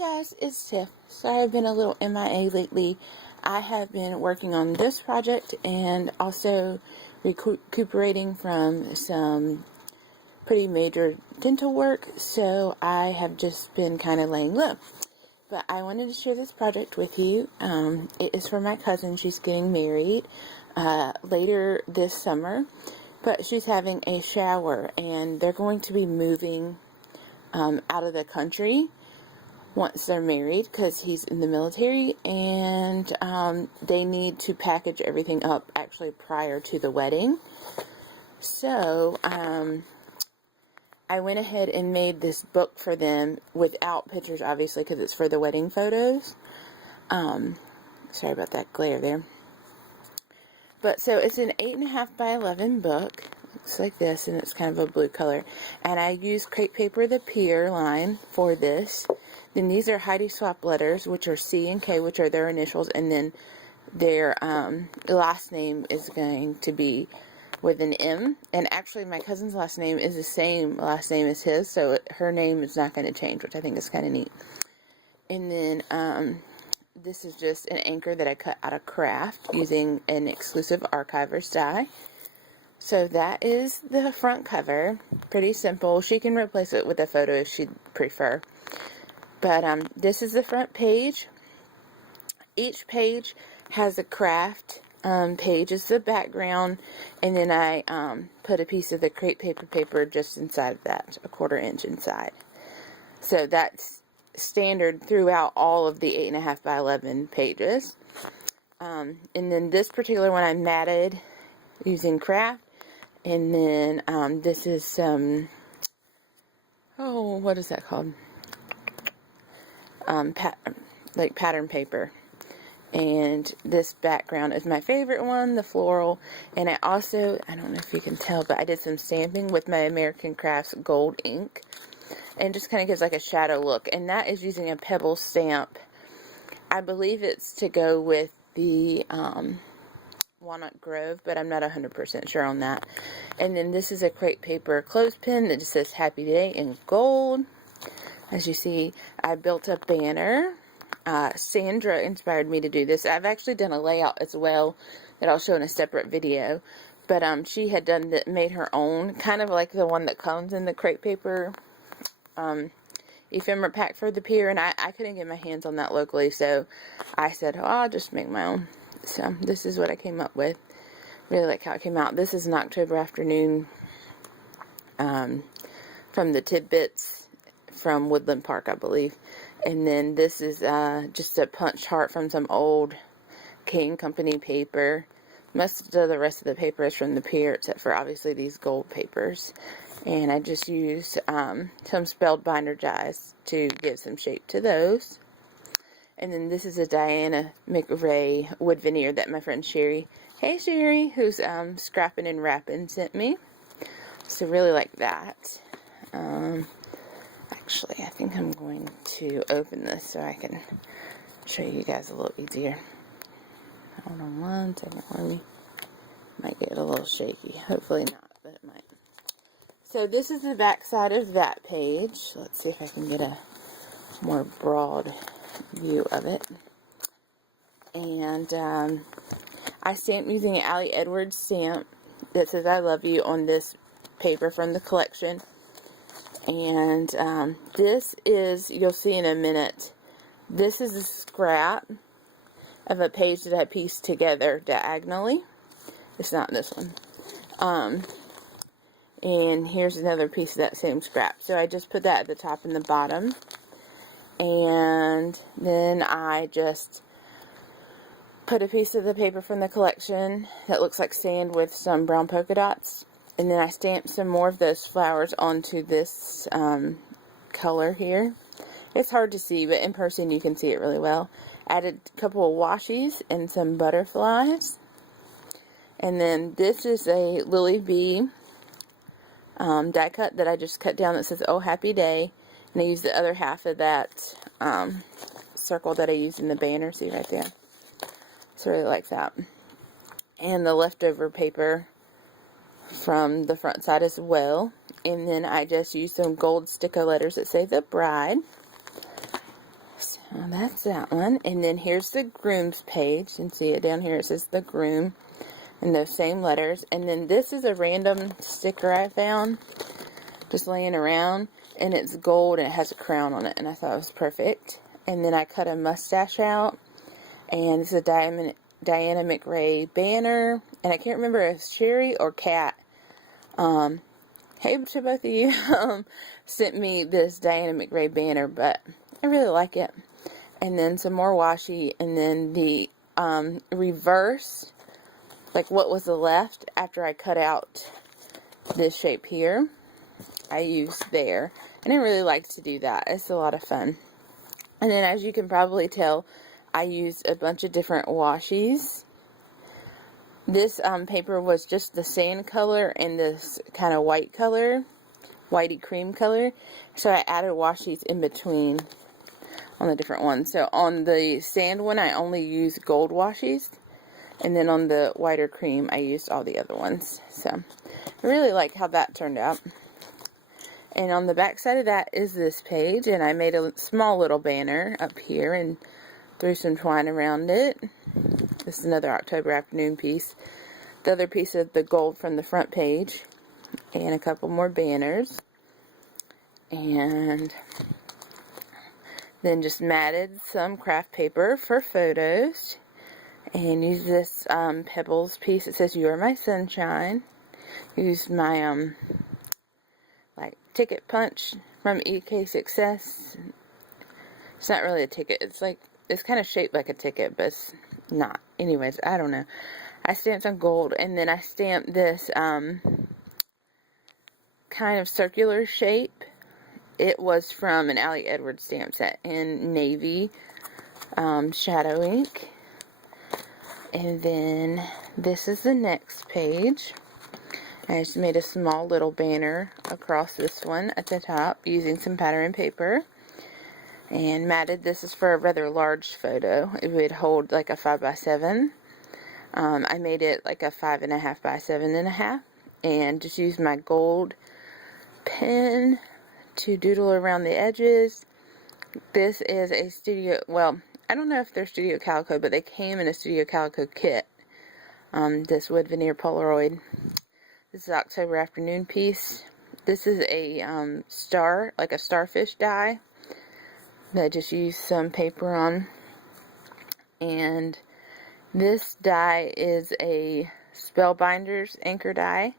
Guys, it's Tiff. Sorry I've been a little MIA lately. I have been working on this project and also recuperating from some pretty major dental work, so I have just been kind of laying low. But I wanted to share this project with you. It is for my cousin. She's getting married later this summer, but she's having a shower and they're going to be moving out of the country once they're married because he's in the military, and they need to package everything up actually prior to the wedding. So I went ahead and made this book for them without pictures, obviously, because it's for the wedding photos. Sorry about that glare there. But so it's an 8.5 by 11 book. Looks like this, and it's kind of a blue color. And I used crepe paper, the pier line, for this. Then these are Heidi Swap letters, which are C and K, which are their initials, and then their last name is going to be with an M. And actually, my cousin's last name is the same last name as his, so her name is not going to change, which I think is kind of neat. And then this is just an anchor that I cut out of craft using an exclusive archiver's die. So that is the front cover. Pretty simple. She can replace it with a photo if she'd prefer. But this is the front page. Each page has a craft page as the background, and then I put a piece of the crepe paper just inside of that, a 1/4 inch inside. So that's standard throughout all of the 8.5 by 11 pages. And then this particular one I matted using craft. And then this is some, what is that called? Like pattern paper. And this background is my favorite one, the floral. And I also, I don't know if you can tell, but I did some stamping with my American Crafts gold ink. And just kind of gives like a shadow look. And that is using a pebble stamp. I believe it's to go with the Walnut Grove, but I'm not 100% sure on that. And then this is a crepe paper clothespin that just says Happy Day in gold. As you see, I built a banner. Sandra inspired me to do this. I've actually done a layout as well that I'll show in a separate video. But she had made her own, kind of like the one that comes in the crepe paper ephemera pack for the pier. And I couldn't get my hands on that locally, so I said, I'll just make my own. So this is what I came up with. Really like how it came out. This is an October afternoon from the Tidbits from Woodland Park, I believe. And then this is just a punch heart from some old King Company paper. Most of the rest of the paper is from the pier, except for obviously these gold papers. And I just used some spelled binder dies to give some shape to those. And then this is a Diana McRae wood veneer that my friend Sherry, hey Sherry, who's scrapping and wrapping, sent me. So really like that. Actually, I think I'm going to open this so I can show you guys a little easier. Hold on one second for me. Might get a little shaky. Hopefully not, but it might. So this is the back side of that page. Let's see if I can get a more broad view of it. And I stamped using an Allie Edwards stamp that says I love you on this paper from the collection. And this is, you'll see in a minute, this is a scrap of a page that I pieced together diagonally. It's not this one. And here's another piece of that same scrap. So I just put that at the top and the bottom. And then I just put a piece of the paper from the collection that looks like sand with some brown polka dots. And then I stamped some more of those flowers onto this color here. It's hard to see, but in person you can see it really well. Added a couple of washies and some butterflies. And then this is a Lily Bee die cut that I just cut down that says, Oh Happy Day. And I used the other half of that circle that I used in the banner. See right there? So I really like that. And the leftover paper from the front side as well. And then I just used some gold sticko letters that say The Bride. Well, that's that one. And then here's the groom's page. You can see it down here. It says the groom in those same letters. And then this is a random sticker I found just laying around. And it's gold and it has a crown on it. And I thought it was perfect. And then I cut a mustache out. And it's a Diana McRae banner. And I can't remember if it's Sherry or Kat. Hey to both of you. Sent me this Diana McRae banner. But I really like it. And then some more washi, and then the reverse, like what was the left after I cut out this shape here, I used there. And I really like to do that. It's a lot of fun. And then as you can probably tell, I used a bunch of different washies. This paper was just the sand color and this kind of white color, whitey cream color. So I added washies in between on the different ones. So on the sand one, I only used gold washies. And then on the whiter cream, I used all the other ones. So I really like how that turned out. And on the back side of that is this page. And I made a small little banner up here and threw some twine around it. This is another October afternoon piece. The other piece of the gold from the front page. And a couple more banners. And then just matted some craft paper for photos. And used this Pebbles piece. It says, "You are my sunshine." Used my like ticket punch from EK Success. It's not really a ticket. It's like, it's kind of shaped like a ticket, but it's not. Anyways, I don't know. I stamped some gold, and then I stamped this kind of circular shape. It was from an Allie Edwards stamp set in navy shadow ink. And then this is the next page. I just made a small little banner across this one at the top using some pattern paper. And matted. This is for a rather large photo. It would hold like a 5x7. I made it like a 5.5 by 7.5. And just used my gold pen to doodle around the edges. This is a Studio, well, I don't know if they're Studio Calico, but they came in a Studio Calico kit. This wood veneer Polaroid. This is October afternoon piece. This is a star, like a starfish die that I just used some paper on. And this die is a Spellbinders anchor die.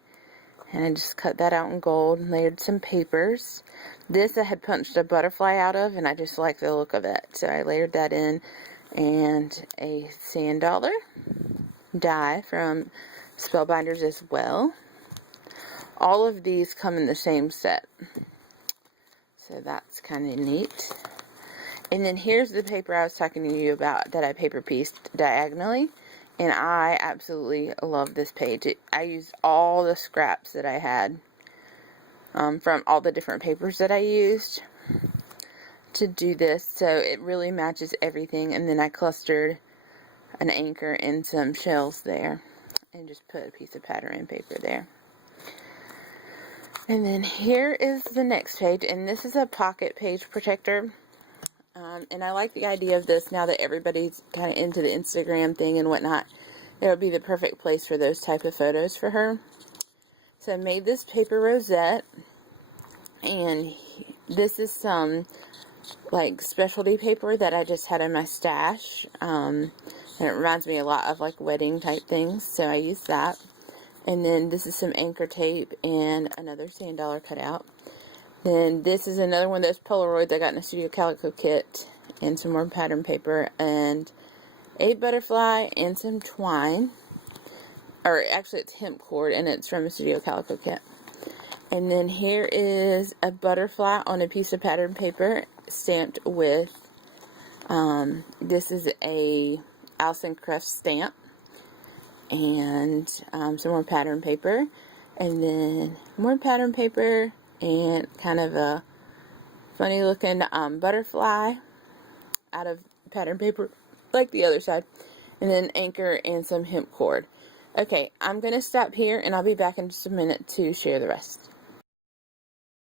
And I just cut that out in gold and layered some papers. This I had punched a butterfly out of, and I just like the look of it. So I layered that in. And a sand dollar die from Spellbinders as well. All of these come in the same set. So that's kind of neat. And then here's the paper I was talking to you about that I paper pieced diagonally. And I absolutely love this page. I used all the scraps that I had from all the different papers that I used to do this. So it really matches everything. And then I clustered an anchor and some shells there. And just put a piece of pattern paper there. And then here is the next page. And this is a pocket page protector. And I like the idea of this now that everybody's kind of into the Instagram thing and whatnot. It would be the perfect place for those type of photos for her. So I made this paper rosette. And this is some like specialty paper that I just had in my stash. And it reminds me a lot of like wedding type things. So I used that. And then this is some anchor tape and another sand dollar cutout. Then this is another one of those Polaroids I got in a Studio Calico kit. And some more pattern paper. And a butterfly and some twine. Or actually it's hemp cord and it's from a Studio Calico kit. And then here is a butterfly on a piece of pattern paper stamped with, this is a Alison Crest stamp. And some more pattern paper. And then more pattern paper. And kind of a funny looking butterfly out of pattern paper like the other side. And then anchor and some hemp cord. Okay, I'm going to stop here and I'll be back in just a minute to share the rest.